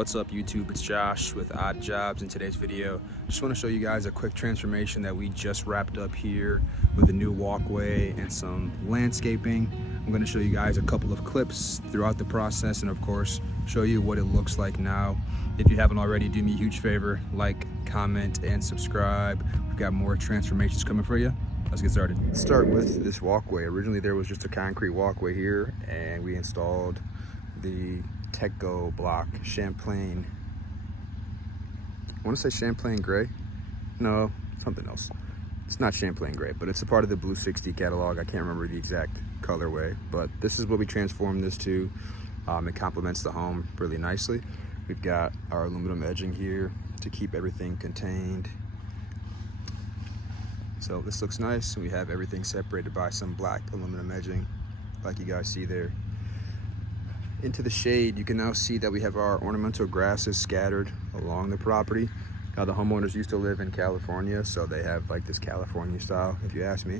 What's up YouTube, it's Josh with Odd Jobs. In today's video, just want to show you guys a quick transformation that we just wrapped up here with a new walkway and some landscaping. I'm going to show you guys a couple of clips throughout the process and of course show you what it looks like now. If you haven't already, do me a huge favor, like, comment, and subscribe. We've got more transformations coming for you. Let's get started. Let's start with this walkway. Originally there was just a concrete walkway here and we installed the Techo-Bloc Champlain. I want to say Champlain gray. No, something else. It's not Champlain gray, but it's a part of the Blue 60 catalog. I can't remember the exact colorway, but this is what we transformed this to. It complements the home really nicely. We've got our aluminum edging here to keep everything contained. So this looks nice. We have everything separated by some black aluminum edging, like you guys see there. Into the shade, you can now see that we have our ornamental grasses scattered along the property. The homeowners used to live in California, so they have like this California style, if you ask me.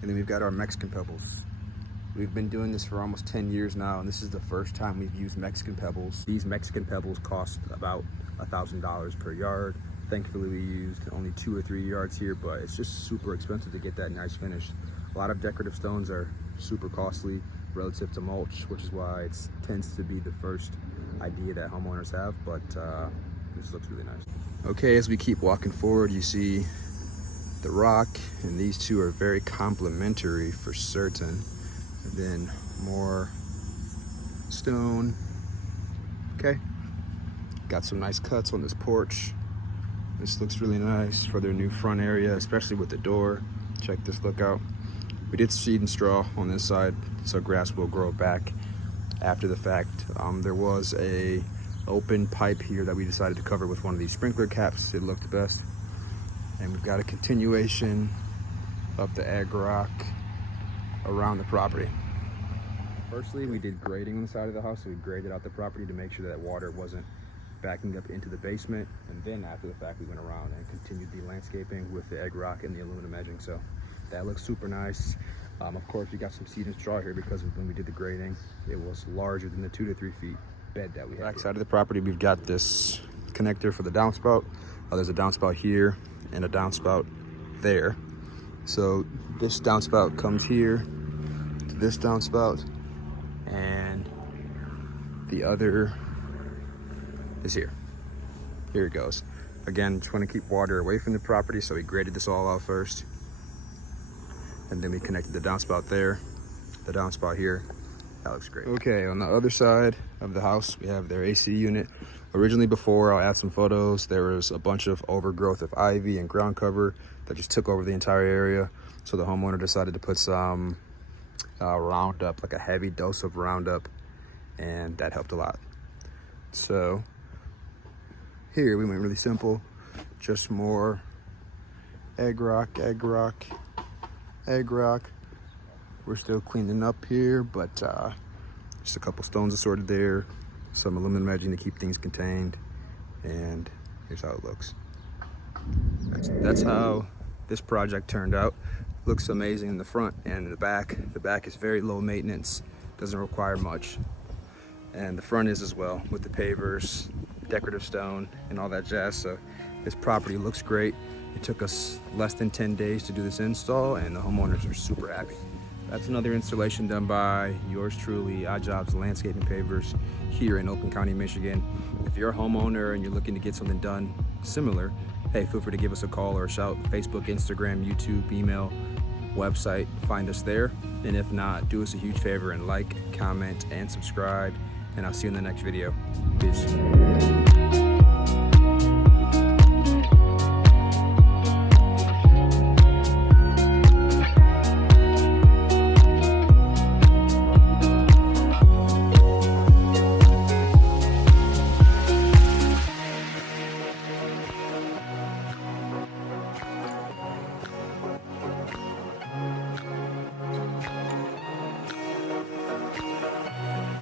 And then we've got our Mexican pebbles. We've been doing this for almost 10 years now, and this is the first time we've used Mexican pebbles. These Mexican pebbles cost about $1,000 per yard. Thankfully, we used only 2 or 3 yards here, but it's just super expensive to get that nice finish. A lot of decorative stones are super costly relative to mulch, which is why it tends to be the first idea that homeowners have, but this looks really nice. Okay, as we keep walking forward, you see the rock, and these two are very complementary for certain. And then more stone. Okay, got some nice cuts on this porch. This looks really nice for their new front area, especially with the door. Check this look out. We did seed and straw on this side, so grass will grow back after the fact. There was a open pipe here that we decided to cover with one of these sprinkler caps. It looked best. And we've got a continuation of the egg rock around the property. Firstly, we did grading on the side of the house, so we graded out the property to make sure that water wasn't backing up into the basement. And then after the fact, we went around and continued the landscaping with the egg rock and the aluminum edging. So that looks super nice. Of course, we got some seed and straw here because when we did the grading, it was larger than the 2 to 3 feet bed that we had. Back side of the property, we've got this connector for the downspout. There's a downspout here and a downspout there. So this downspout comes here to this downspout, and the other is here. Here it goes. Again, just want to keep water away from the property, so we graded this all out first. And then we connected the downspout there, the downspout here. That looks great. Okay, on the other side of the house, we have their AC unit. Originally, before, I'll add some photos, there was a bunch of overgrowth of ivy and ground cover that just took over the entire area. So the homeowner decided to put some Roundup, like a heavy dose of Roundup, and that helped a lot. So here we went really simple, just more egg rock, egg rock, egg rock. We're still cleaning up here, but just a couple stones assorted there, some aluminum edging to keep things contained, and here's how it looks. That's how this project turned out. Looks amazing in the front and in the back. The back is very low maintenance, doesn't require much, and the front is as well, with the pavers, decorative stone, and all that jazz. So this property looks great. It took us less than 10 days to do this install, and the homeowners are super happy. That's another installation done by yours truly, Odd Jobs Landscape Pavers, here in Oakland County, Michigan. If you're a homeowner and you're looking to get something done similar, hey, feel free to give us a call or a shout. Facebook, Instagram, YouTube, email, website, find us there. And if not, do us a huge favor and like, comment, and subscribe. And I'll see you in the next video. Peace.